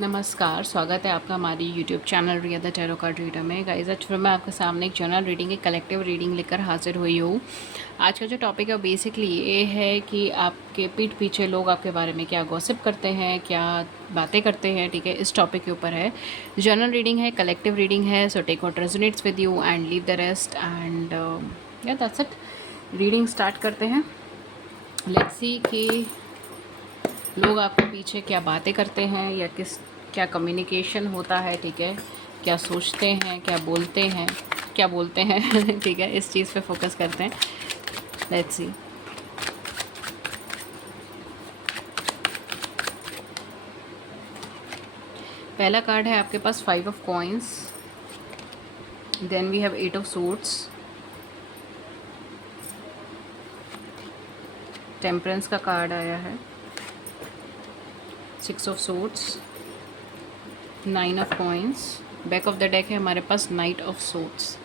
नमस्कार, स्वागत है आपका हमारी YouTube channel Riya the tarot card reader में। गाइस, आज फिर मैं आपके सामने एक जनरल रीडिंग, एक कलेक्टिव रीडिंग लेकर हाजिर हुई हूँ। आज का जो टॉपिक है वो बेसिकली ये है कि आपके पीठ पीछे लोग आपके बारे में क्या गॉसिप करते हैं, क्या बातें करते हैं। ठीक है, इस टॉपिक के ऊपर है। जनरल रीडिंग है, कलेक्टिव रीडिंग है, so take what resonates with you and leave the rest and yeah that's it. Reading start करते हैं। लेट्स सी कि लोग आपके पीछे क्या बातें करते हैं या क्या कम्युनिकेशन होता है। ठीक है, क्या सोचते हैं, क्या बोलते हैं ठीक है, इस चीज़ पे फोकस करते हैं। Let's see. पहला कार्ड है आपके पास 5 of coins, then we have 8 of suits, temperance का कार्ड आया है, 6 of suits, 9 of coins, back of the deck है हमारे पास नाइट ऑफ सूट्स।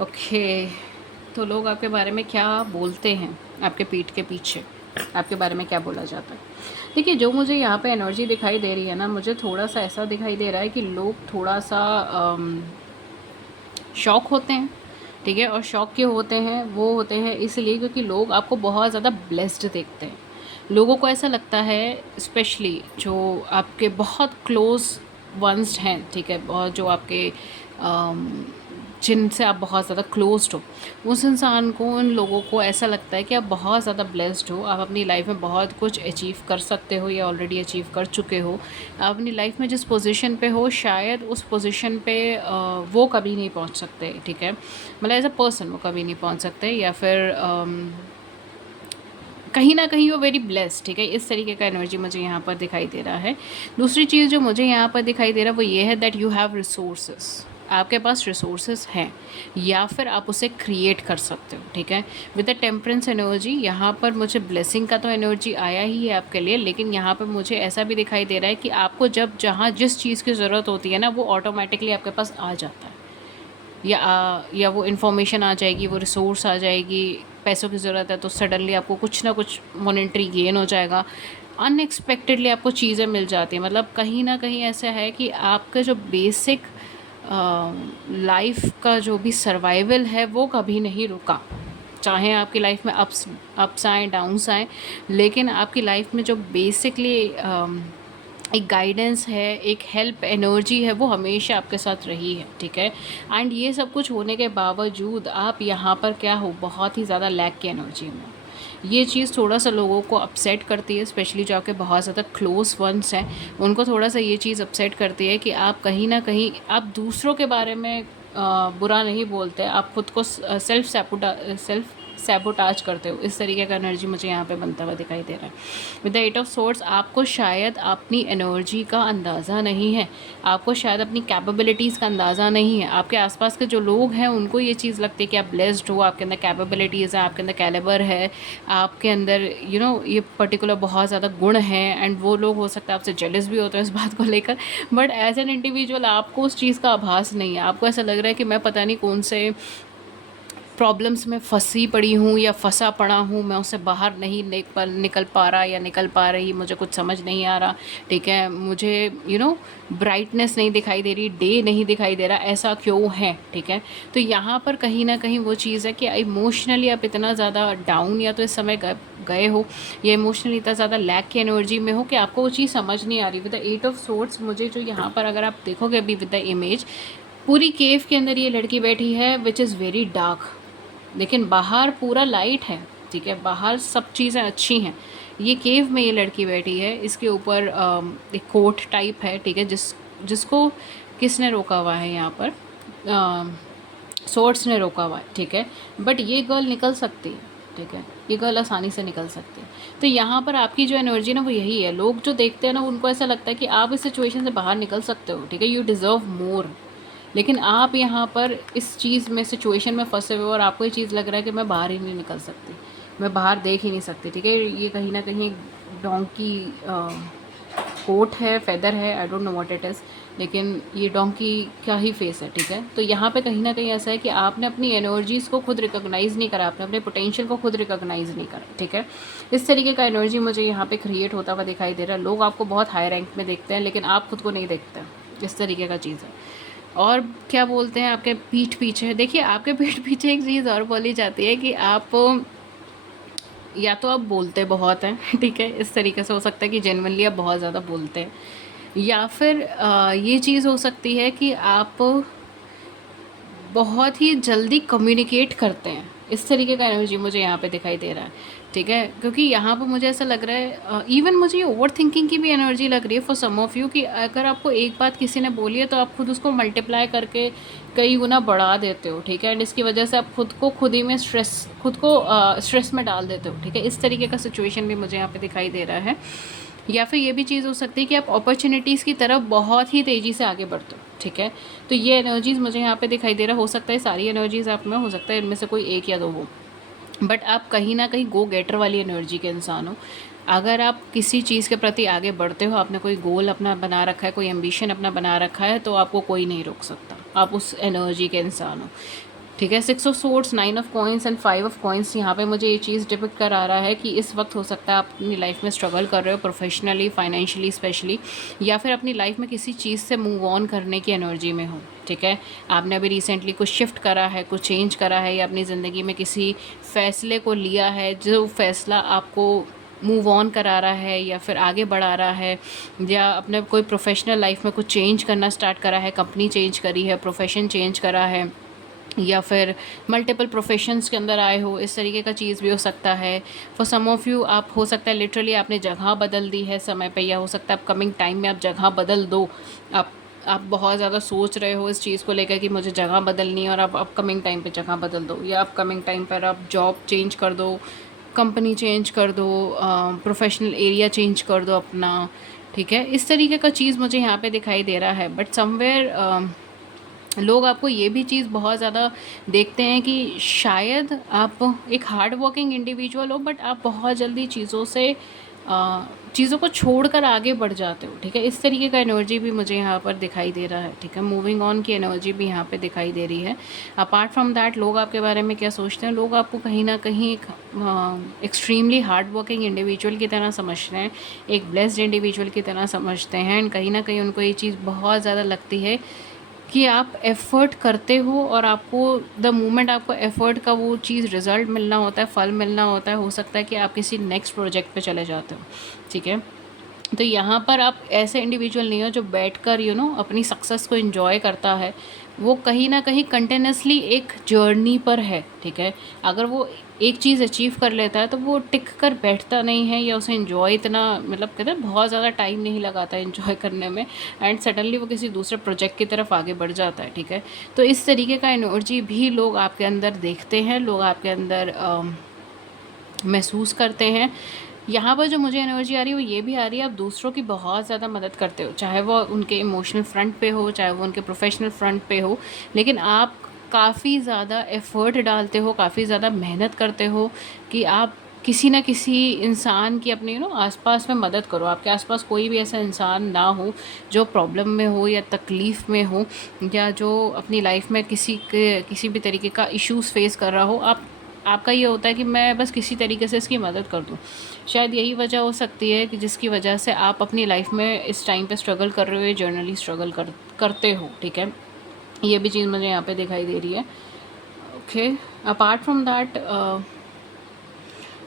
ओके, तो लोग आपके बारे में क्या बोलते हैं, आपके पीठ के पीछे आपके बारे में क्या बोला जाता है। देखिए, जो मुझे यहाँ पे एनर्जी दिखाई दे रही है ना, मुझे थोड़ा सा ऐसा दिखाई दे रहा है कि लोग थोड़ा सा शॉक होते हैं। ठीक है, और शॉक क्यों होते हैं, वो होते हैं इसलिए क्योंकि लोग आपको बहुत ज़्यादा ब्लेस्ड देखते हैं। लोगों को ऐसा लगता है, स्पेशली जो आपके बहुत क्लोज वंस हैं, ठीक है, और जो आपके जिनसे आप बहुत ज़्यादा क्लोज्ड हो, उस इंसान को, उन लोगों को ऐसा लगता है कि आप बहुत ज़्यादा ब्लेस्ड हो, आप अपनी लाइफ में बहुत कुछ अचीव कर सकते हो या ऑलरेडी अचीव कर चुके हो। आप अपनी लाइफ में जिस पोजीशन पे हो, शायद उस पोजीशन पे वो कभी नहीं पहुंच सकते। ठीक है, मतलब एज अ पर्सन वो कभी नहीं पहुंच सकते, या फिर कहीं ना कहीं वो वेरी ब्लेस्ड। ठीक है, इस तरीके का एनर्जी मुझे यहाँ पर दिखाई दे रहा है। दूसरी चीज़ जो मुझे यहाँ पर दिखाई दे रहा है वो ये है दैट यू हैव रिसोर्सेस। आपके पास रिसोर्सेज हैं या फिर आप उसे क्रिएट कर सकते हो। ठीक है, विद द टेम्परेंस एनर्जी यहाँ पर मुझे ब्लेसिंग का तो एनर्जी आया ही है आपके लिए, लेकिन यहाँ पर मुझे ऐसा भी दिखाई दे रहा है कि आपको जब जहाँ जिस चीज़ की ज़रूरत होती है ना, वो ऑटोमेटिकली आपके पास आ जाता है, या वो इन्फॉर्मेशन आ जाएगी, वो रिसोर्स आ जाएगी। पैसों की ज़रूरत है तो सडनली आपको कुछ ना कुछ मॉनेटरी गेन हो जाएगा, अनएक्सपेक्टेडली आपको चीज़ें मिल जाती हैं। मतलब कहीं ना कहीं ऐसा है कि आपका जो बेसिक लाइफ का जो भी सर्वाइवल है वो कभी नहीं रुका। चाहे आपकी लाइफ में अप्स आएँ, डाउन्स आएँ, लेकिन आपकी लाइफ में जो बेसिकली एक गाइडेंस है, एक हेल्प एनर्जी है, वो हमेशा आपके साथ रही है। ठीक है, एंड ये सब कुछ होने के बावजूद आप यहाँ पर क्या हो, बहुत ही ज़्यादा लैक की एनर्जी में। ये चीज़ थोड़ा सा लोगों को अपसेट करती है, स्पेशली जो आपके बहुत ज़्यादा क्लोज वंस हैं, उनको थोड़ा सा ये चीज़ अपसेट करती है कि आप कहीं ना कहीं आप दूसरों के बारे में बुरा नहीं बोलते, आप खुद को सेल्फ सैबोटाज करते हो। इस तरीके का एनर्जी मुझे यहाँ पे बनता हुआ दिखाई दे रहा है। विद द 8 ऑफ सोर्ड्स, आपको शायद अपनी एनर्जी का अंदाज़ा नहीं है, आपको शायद अपनी कैपेबिलिटीज़ का अंदाज़ा नहीं है। आपके आसपास के जो लोग हैं उनको ये चीज़ लगती है कि आप ब्लेस्ड हो, आपके अंदर कैपेबिलिटीज़ हैं, आपके अंदर कैलिबर है, आपके अंदर ये पर्टिकुलर बहुत ज़्यादा गुण हैं, एंड वो लोग हो सकता है आपसे जेलस भी होते हैं इस बात को लेकर। बट एज एन इंडिविजुअल आपको उस चीज़ का आभास नहीं है। आपको ऐसा लग रहा है कि मैं पता नहीं कौन से प्रॉब्लम्स में फंसी पड़ी हूँ या फंसा पड़ा हूँ, मैं उससे बाहर नहीं निकल पा रहा या निकल पा रही, मुझे कुछ समझ नहीं आ रहा। ठीक है, मुझे ब्राइटनेस नहीं दिखाई दे रही, डे नहीं दिखाई दे रहा, ऐसा क्यों है। ठीक है, तो यहाँ पर कहीं ना कहीं वो चीज़ है कि इमोशनली आप इतना ज़्यादा डाउन या तो इस समय गए हो, या इमोशनली इतना ज़्यादा लैक की एनर्जी में हो कि आपको वो चीज़ समझ नहीं आ रही। विद द 8 ऑफ सोर्ड्स, मुझे जो यहाँ पर अगर आप देखोगे अभी विद द इमेज, पूरी केव के अंदर ये लड़की बैठी है विच इज़ वेरी डार्क, लेकिन बाहर पूरा लाइट है। ठीक है, बाहर सब चीज़ें अच्छी हैं। ये केव में ये लड़की बैठी है, इसके ऊपर एक कोट टाइप है। ठीक है, जिसको किसने रोका हुआ है यहाँ पर, सोर्ड्स ने रोका हुआ है। ठीक है, बट ये गर्ल निकल सकती है। ठीक है, ये गर्ल आसानी से निकल सकती है। तो यहाँ पर आपकी जो एनर्जी ना वो यही है, लोग जो देखते हैं ना उनको ऐसा लगता है कि आप इस सिचुएशन से बाहर निकल सकते हो। ठीक है, यू डिज़र्व मोर, लेकिन आप यहाँ पर इस चीज़ में, सिचुएशन में फंसे हुए हो और आपको ये चीज़ लग रहा है कि मैं बाहर ही नहीं निकल सकती, मैं बाहर देख ही नहीं सकती। ठीक है, ये कहीं ना कहीं डोंकी कोट है, फेदर है, I don't know what it is, लेकिन ये डोंकी का ही फेस है, ठीक है। तो यहाँ पे कहीं ना कहीं ऐसा है कि आपने अपनी एनर्जीज़ को खुद रिकॉग्नाइज़ नहीं करा, आपने अपने पोटेंशियल को खुद रिकॉग्नाइज़ नहीं करा, ठीक है। इस तरीके का एनर्जी मुझे यहाँ पे क्रिएट होता हुआ दिखाई दे रहा है। लोग आपको बहुत हाई रैंक में देखते हैं, लेकिन आप खुद को नहीं देखते हैं, इस तरीके का चीज़ है। और क्या बोलते हैं आपके पीठ पीछे, देखिए आपके पीठ पीछे एक चीज़ और बोली जाती है कि आप या तो आप बोलते बहुत हैं, ठीक है, इस तरीके से हो सकता है कि जेन्युइनली आप बहुत ज़्यादा बोलते हैं, या फिर ये चीज़ हो सकती है कि आप बहुत ही जल्दी कम्युनिकेट करते हैं। इस तरीके का एनर्जी मुझे यहाँ पे दिखाई दे रहा है, ठीक है। क्योंकि यहाँ पे मुझे ऐसा लग रहा है, इवन मुझे ये ओवर थिंकिंग की भी एनर्जी लग रही है फॉर सम ऑफ यू, कि अगर आपको एक बात किसी ने बोली है तो आप खुद उसको मल्टीप्लाई करके कई गुना बढ़ा देते हो, ठीक है। एंड इसकी वजह से आप खुद ही में खुद को स्ट्रेस में डाल देते हो, ठीक है। इस तरीके का सिचुएशन भी मुझे यहाँ पे दिखाई दे रहा है। या फिर ये भी चीज़ हो सकती है कि आप अपॉर्चुनिटीज़ की तरफ बहुत ही तेज़ी से आगे बढ़ते हो, ठीक है। तो ये एनर्जीज़ मुझे यहाँ पे दिखाई दे रहा, हो सकता है सारी एनर्जीज़ आप में, हो सकता है इनमें से कोई एक या दो हो, बट आप कहीं ना कहीं गो गेटर वाली एनर्जी के इंसान हो। अगर आप किसी चीज़ के प्रति आगे बढ़ते हो, आपने कोई गोल अपना बना रखा है, कोई एम्बिशन अपना बना रखा है, तो आपको कोई नहीं रोक सकता, आप उस एनर्जी के इंसान हो, ठीक है। 6 of swords, 9 of coins and 5 of coins, यहाँ पे मुझे ये चीज़ डिपिक्ट कर आ रहा है कि इस वक्त हो सकता है आप अपनी लाइफ में स्ट्रगल कर रहे हो, प्रोफेशनली, फाइनेंशियली स्पेशली, या फिर अपनी लाइफ में किसी चीज़ से मूव ऑन करने की एनर्जी में हो, ठीक है। आपने अभी रिसेंटली कुछ शिफ्ट करा है, कुछ चेंज करा है, या अपनी ज़िंदगी में किसी फ़ैसले को लिया है जो फ़ैसला आपको मूव ऑन करा रहा है या फिर आगे बढ़ा रहा है, या अपने कोई प्रोफेशनल लाइफ में कुछ चेंज करना स्टार्ट करा है, कंपनी चेंज करी है, प्रोफेशन चेंज करा है, या फिर मल्टीपल प्रोफेशंस के अंदर आए हो, इस तरीके का चीज़ भी हो सकता है। फॉर सम ऑफ़ यू आप हो सकता है लिटरली आपने जगह बदल दी है समय पे, या हो सकता है अपकमिंग टाइम में आप जगह बदल दो। आप बहुत ज़्यादा सोच रहे हो इस चीज़ को लेकर कि मुझे जगह बदलनी है, और आप अपकमिंग टाइम पे जगह बदल दो, या अपकमिंग टाइम पर आप जॉब चेंज कर दो, कंपनी चेंज कर दो, प्रोफेशनल एरिया चेंज कर दो अपना, ठीक है। इस तरीके का चीज़ मुझे यहाँ पे दिखाई दे रहा है। बट समवेयर लोग आपको ये भी चीज़ बहुत ज़्यादा देखते हैं कि शायद आप एक हार्ड वर्किंग इंडिविजुअल हो, बट आप बहुत जल्दी चीज़ों को छोड़कर आगे बढ़ जाते हो, ठीक है। इस तरीके का एनर्जी भी मुझे यहाँ पर दिखाई दे रहा है, ठीक है। मूविंग ऑन की एनर्जी भी यहाँ पे दिखाई दे रही है। अपार्ट फ्रॉम दैट, लोग आपके बारे में क्या सोचते हैं, लोग आपको कहीं ना कहीं एक एक्सट्रीमली हार्ड वर्किंग इंडिविजुअल की तरह समझते हैं, एक ब्लेस्ड इंडिविजुअल की तरह समझते हैं, एंड कहीं ना कहीं उनको ये चीज़ बहुत ज़्यादा लगती है कि आप एफ़र्ट करते हो, और आपको द मोमेंट आपको एफ़र्ट का वो चीज़ रिज़ल्ट मिलना होता है, फल मिलना होता है, हो सकता है कि आप किसी नेक्स्ट प्रोजेक्ट पे चले जाते हो, ठीक है। तो यहाँ पर आप ऐसे इंडिविजुअल नहीं हो जो बैठकर अपनी सक्सेस को एंजॉय करता है। वो कहीं ना कहीं कंटिन्यूसली एक जर्नी पर है, ठीक है। अगर वो एक चीज़ अचीव कर लेता है तो वो टिक कर बैठता नहीं है, या उसे एंजॉय इतना, मतलब कहते हैं बहुत ज़्यादा टाइम नहीं लगाता है एंजॉय करने में, एंड सडनली वो किसी दूसरे प्रोजेक्ट की तरफ आगे बढ़ जाता है, ठीक है। तो इस तरीके का एनर्जी भी लोग आपके अंदर देखते हैं, लोग आपके अंदर महसूस करते हैं। यहाँ पर जो मुझे एनर्जी आ रही है वो ये भी आ रही है, आप दूसरों की बहुत ज़्यादा मदद करते हो, चाहे वो उनके इमोशनल फ्रंट पे हो, चाहे वो उनके प्रोफेशनल फ्रंट पे हो, लेकिन आप काफ़ी ज़्यादा एफ़र्ट डालते हो, काफ़ी ज़्यादा मेहनत करते हो कि आप किसी न किसी इंसान की अपने आसपास में मदद करो। आपके आसपास कोई भी ऐसा इंसान ना हो जो प्रॉब्लम में हो या तकलीफ़ में हो, या जो अपनी लाइफ में किसी भी तरीके का इश्यूज़ फेस कर रहा हो। आपका ये होता है कि मैं बस किसी तरीके से इसकी मदद कर दूँ। शायद यही वजह हो सकती है कि जिसकी वजह से आप अपनी लाइफ में इस टाइम पे स्ट्रगल कर रहे हो, या जर्नली स्ट्रगल करते हो, ठीक है। ये भी चीज़ मुझे यहाँ पे दिखाई दे रही है। ओके, अपार्ट फ्रॉम दैट,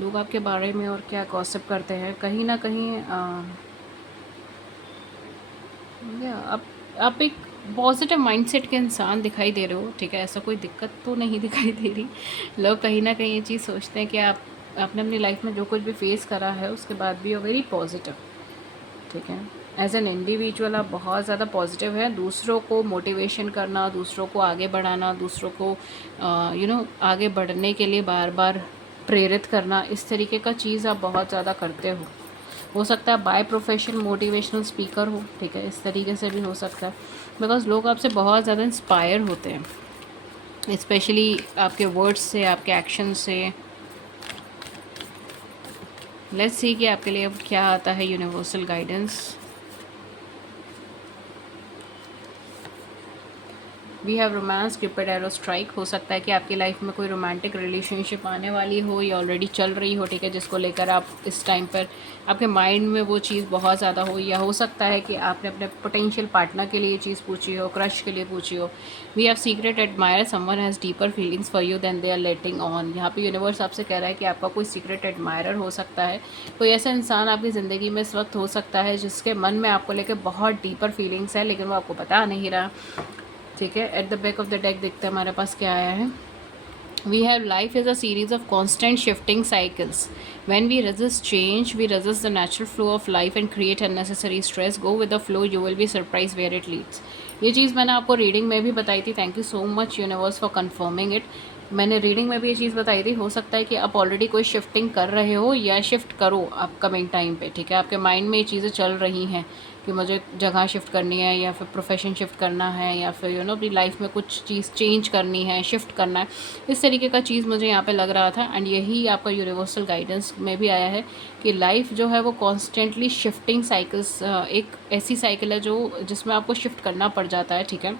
लोग आपके बारे में और क्या गॉसिप करते हैं, कहीं ना कहीं आप एक पॉजिटिव माइंडसेट के इंसान दिखाई दे रहे हो, ठीक है। ऐसा कोई दिक्कत तो नहीं दिखाई दे रही। लोग कहीं ना कहीं ये चीज़ सोचते हैं कि आपने अपनी लाइफ में जो कुछ भी फेस करा है उसके बाद भी वेरी पॉजिटिव, ठीक है। एज एन इंडिविजुअल आप बहुत ज़्यादा पॉजिटिव है। दूसरों को मोटिवेशन करना, दूसरों को आगे बढ़ाना, दूसरों को आगे बढ़ने के लिए बार बार प्रेरित करना, इस तरीके का चीज़ आप बहुत ज़्यादा करते हो सकता है बाय प्रोफेशन मोटिवेशनल स्पीकर हो, ठीक है। इस तरीके से भी हो सकता है, बिकॉज लोग आपसे बहुत ज़्यादा इंस्पायर होते हैं, स्पेशली आपके वर्ड्स से, आपके एक्शन से। लेट्स सी कि आपके लिए अब क्या आता है universal guidance. We have romance, Cupid arrow strike. हो सकता है कि आपकी लाइफ में कोई रोमांटिक रिलेशनशिप आने वाली हो या ऑलरेडी चल रही हो, ठीक है, जिसको लेकर आप इस टाइम पर आपके माइंड में वो चीज़ बहुत ज़्यादा हो, या हो सकता है कि आपने अपने पोटेंशियल पार्टनर के लिए चीज़ पूछी हो, क्रश के लिए पूछी हो। We have secret admire, someone has deeper feelings for you then they are letting on. यहाँ पे यूनिवर्स आपसे कह रहा है कि आपका कोई सीक्रेट एडमायरर हो सकता है, कोई ऐसा इंसान आपकी ज़िंदगी में इस वक्त हो सकता है जिसके मन में आपको लेकर बहुत डीपर फीलिंग्स है, लेकिन वो आपको बता नहीं रहा, ठीक है। At the back of the deck देखते हैं हमारे पास क्या आया है। We have life is a series of constant shifting cycles. When we resist change, we resist the natural flow of life and create unnecessary stress. Go with the flow, you will be surprised where it leads. ये चीज़ मैंने आपको reading में भी बताई थी। Thank you so much universe for confirming it. मैंने reading में भी ये चीज़ बताई थी। हो सकता है कि आप ऑलरेडी कोई शिफ्टिंग कर रहे हो या शिफ्ट करो अपकमिंग टाइम पे, ठीक है। आपके माइंड में ये चीज़ें चल रही हैं कि मुझे जगह शिफ्ट करनी है, या फिर प्रोफेशन शिफ्ट करना है, या फिर अपनी लाइफ में कुछ चीज़ चेंज करनी है, शिफ्ट करना है, इस तरीके का चीज़ मुझे यहाँ पे लग रहा था। एंड यही आपका यूनिवर्सल गाइडेंस में भी आया है कि लाइफ जो है वो कॉन्स्टेंटली शिफ्टिंग साइकिल्स, एक ऐसी साइकिल है जिसमें आपको शिफ्ट करना पड़ जाता है, ठीक है।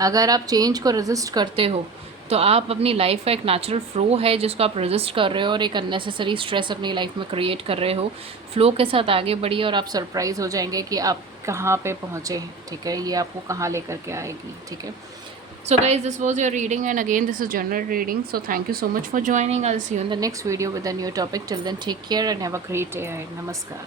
अगर आप चेंज को रेजिस्ट करते हो तो आप अपनी लाइफ का एक नेचुरल फ्लो है जिसको आप रेजिस्ट कर रहे हो, और एक अननेसेसरी स्ट्रेस अपनी लाइफ में क्रिएट कर रहे हो। फ्लो के साथ आगे बढ़िए और आप सरप्राइज़ हो जाएंगे कि आप कहाँ पे पहुँचे हैं, ठीक है। ये आपको कहाँ लेकर के आएगी, ठीक है। So guys, this was your reading, and again this is general reading, so thank you so much for joining. I'll see you in the next video with a new topic. Till then, take care and have a great day ahead. Namaskar.